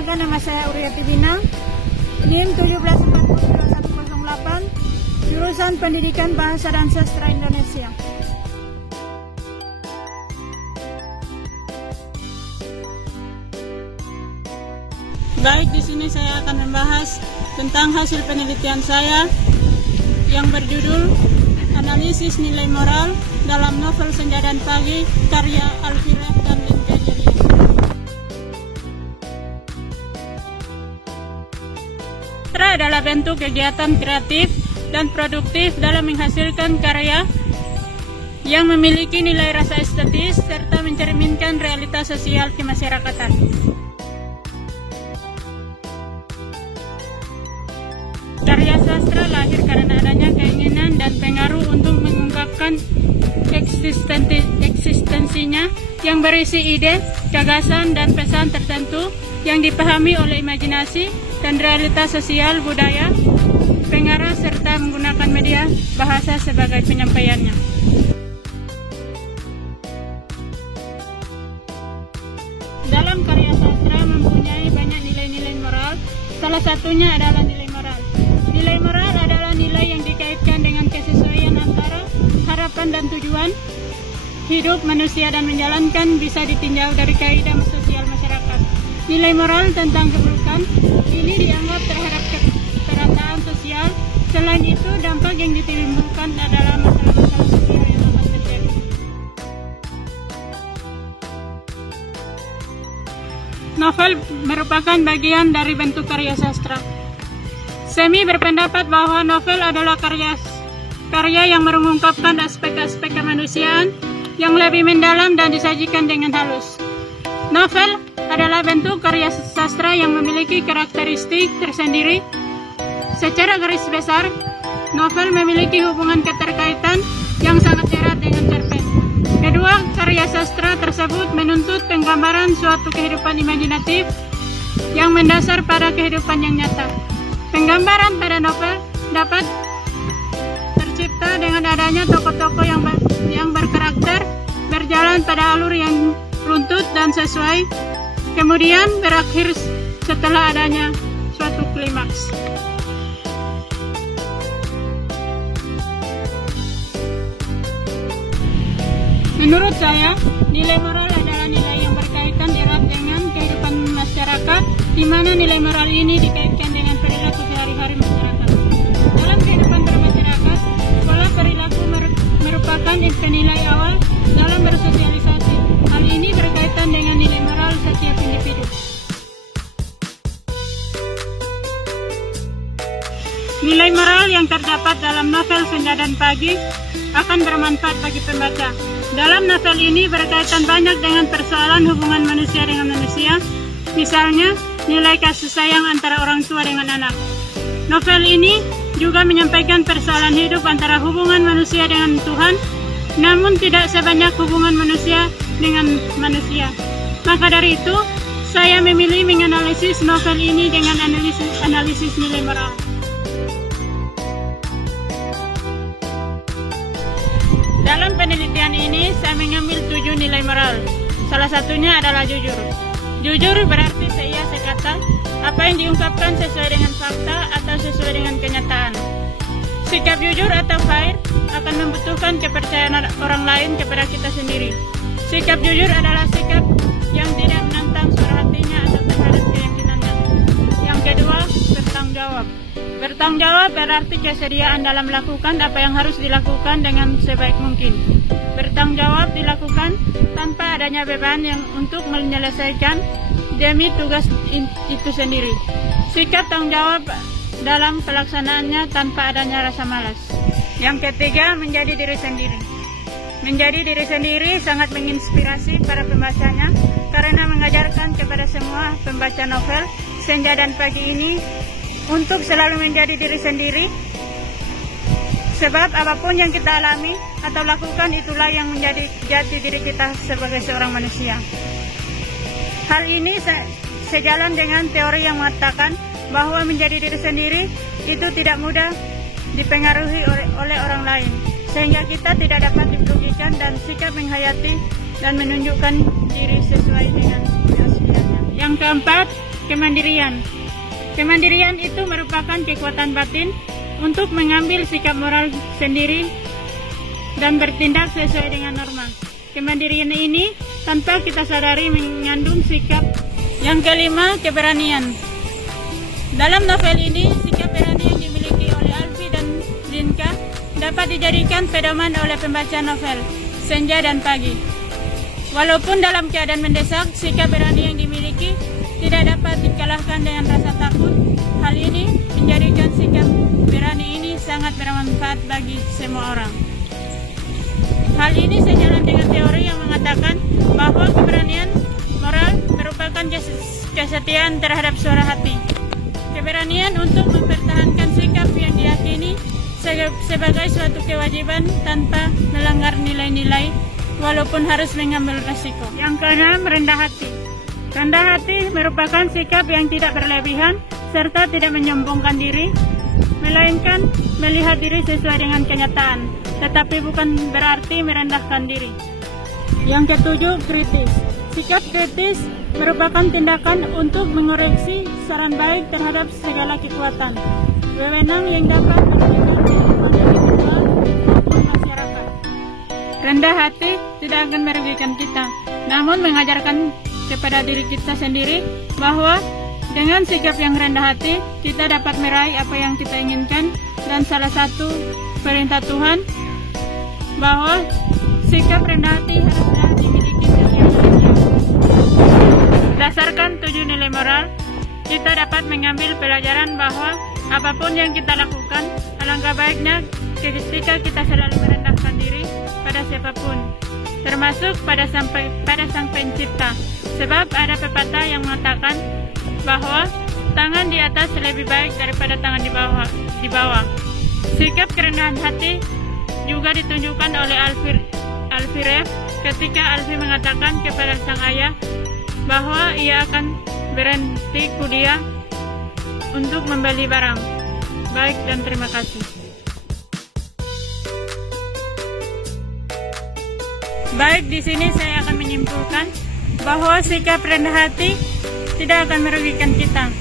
Perkenalkan, nama saya Uriati Bina, NIM 17402108, jurusan Pendidikan Bahasa dan Sastra Indonesia. Baik, di sini saya akan membahas tentang hasil penelitian saya yang berjudul Analisis Nilai Moral dalam novel Senja dan Pagi karya Alfilef dan Linka Julia. Sastra adalah bentuk kegiatan kreatif dan produktif dalam menghasilkan karya yang memiliki nilai rasa estetis serta mencerminkan realitas sosial kemasyarakatan. Karya sastra lahir karena adanya keinginan dan pengaruh untuk mengungkapkan eksistensinya yang berisi ide, gagasan, dan pesan tertentu yang dipahami oleh imajinasi dan realitas sosial budaya pengarah serta menggunakan media bahasa sebagai penyampaiannya. Dalam karya sastra mempunyai banyak nilai-nilai moral, salah satunya adalah nilai moral. Nilai moral adalah nilai yang dikaitkan dengan kesesuaian antara harapan dan tujuan hidup manusia dan menjalankan bisa ditinjau dari kaidah sosial masyarakat. Nilai moral tentang keburukan ini dianggap terhadap kerataan sosial. Selain itu, dampak yang ditimbulkan adalah masalah-masalah sosial yang akan terjadi. Novel merupakan bagian dari bentuk karya sastra. Semi berpendapat bahwa novel adalah karya yang mengungkapkan aspek-aspek kemanusiaan yang lebih mendalam dan disajikan dengan halus. Novel adalah bentuk karya sastra yang memiliki karakteristik tersendiri. Secara garis besar, novel memiliki hubungan keterkaitan yang sangat erat dengan cerpen. Kedua, karya sastra tersebut menuntut penggambaran suatu kehidupan imajinatif yang mendasar pada kehidupan yang nyata. Penggambaran pada novel dapat tercipta dengan adanya tokoh-tokoh yang berkarakter, berjalan pada alur yang runtut dan sesuai, kemudian berakhir setelah adanya suatu klimaks. Menurut saya, nilai moral adalah nilai yang berkaitan erat dengan kehidupan masyarakat, di mana nilai moral ini dikaitkan dengan perilaku sehari-hari masyarakat. Dalam kehidupan bermasyarakat, pola perilaku merupakan penilai awal dalam bersosialisasi. Hal ini berkaitan dengan nilai moral setiap individu. Nilai moral yang terdapat dalam novel Senja dan Pagi akan bermanfaat bagi pembaca. Dalam novel ini berkaitan banyak dengan persoalan hubungan manusia dengan manusia, misalnya nilai kasih sayang antara orang tua dengan anak. Novel ini juga menyampaikan persoalan hidup antara hubungan manusia dengan Tuhan, namun tidak sebanyak hubungan manusia dengan manusia. Maka dari itu, saya memilih menganalisis novel ini dengan analisis nilai moral. Dalam penelitian ini, saya mengambil 7 nilai moral. Salah satunya adalah jujur. Jujur berarti seia sekata, apa yang diungkapkan sesuai dengan fakta atau sesuai dengan kenyataan. Sikap jujur atau fair akan membutuhkan kepercayaan orang lain kepada kita sendiri. Sikap jujur adalah sikap yang tidak menantang suara hatinya atau terhadap keyakinannya. Yang kedua, bertanggung jawab. Bertanggung jawab berarti kesediaan dalam melakukan apa yang harus dilakukan dengan sebaik mungkin. Bertanggung jawab dilakukan tanpa adanya beban yang untuk menyelesaikan demi tugas itu sendiri. Sikap tanggung jawab dalam pelaksanaannya tanpa adanya rasa malas. Yang ketiga, menjadi diri sendiri. Menjadi diri sendiri sangat menginspirasi para pembacanya karena mengajarkan kepada semua pembaca novel Senja dan Pagi ini untuk selalu menjadi diri sendiri, sebab apapun yang kita alami atau lakukan itulah yang menjadi jati diri kita sebagai seorang manusia. Hal ini sejalan dengan teori yang mengatakan bahwa menjadi diri sendiri itu tidak mudah dipengaruhi oleh orang lain, sehingga kita tidak dapat dirugikan dan sikap menghayati dan menunjukkan diri sesuai dengan keasliannya. Yang keempat, kemandirian. Kemandirian itu merupakan kekuatan batin untuk mengambil sikap moral sendiri dan bertindak sesuai dengan norma. Kemandirian ini tanpa kita sadari mengandung sikap. Yang kelima, keberanian. Dalam novel ini, sikap berani yang dimiliki oleh Alfi dan Dinka dapat dijadikan pedoman oleh pembaca novel Senja dan Pagi. Walaupun dalam keadaan mendesak, sikap berani yang dimiliki tidak dapat dikalahkan dengan rasa takut. Hal ini menjadikan sikap berani ini sangat bermanfaat bagi semua orang. Hal ini sejalan dengan teori yang mengatakan bahwa keberanian moral merupakan kesetiaan terhadap suara hati. Keberanian untuk mempertahankan sikap yang diyakini sebagai suatu kewajiban tanpa melanggar nilai-nilai walaupun harus mengambil resiko. Yang keenam, rendah hati. Rendah hati merupakan sikap yang tidak berlebihan serta tidak menyombongkan diri, melainkan melihat diri sesuai dengan kenyataan, tetapi bukan berarti merendahkan diri. Yang ketujuh, kritis. Sikap kritis merupakan tindakan untuk mengoreksi saran baik terhadap segala kekuatan, wewenang yang dapat merugikan individual maupun masyarakat. Rendah hati tidak akan merugikan kita, namun mengajarkan kepada diri kita sendiri bahwa dengan sikap yang rendah hati, kita dapat meraih apa yang kita inginkan, dan salah satu perintah Tuhan bahwa sikap rendah hati harusnya dimiliki setiap manusia. Berdasarkan 7 nilai moral, kita dapat mengambil pelajaran bahwa apapun yang kita lakukan, alangkah baiknya ketika kita selalu merendahkan diri pada siapapun, termasuk pada Sang Pencipta. Sebab ada pepatah yang mengatakan bahwa tangan di atas lebih baik daripada tangan di bawah. Sikap kerendahan hati juga ditunjukkan oleh Alfi Rev ketika Alfi mengatakan kepada sang ayah bahwa ia akan berhenti kuliah untuk membeli barang. Baik, dan terima kasih. Baik, di sini saya akan menyimpulkan bahwa sikap rendah hati tidak akan merugikan kita.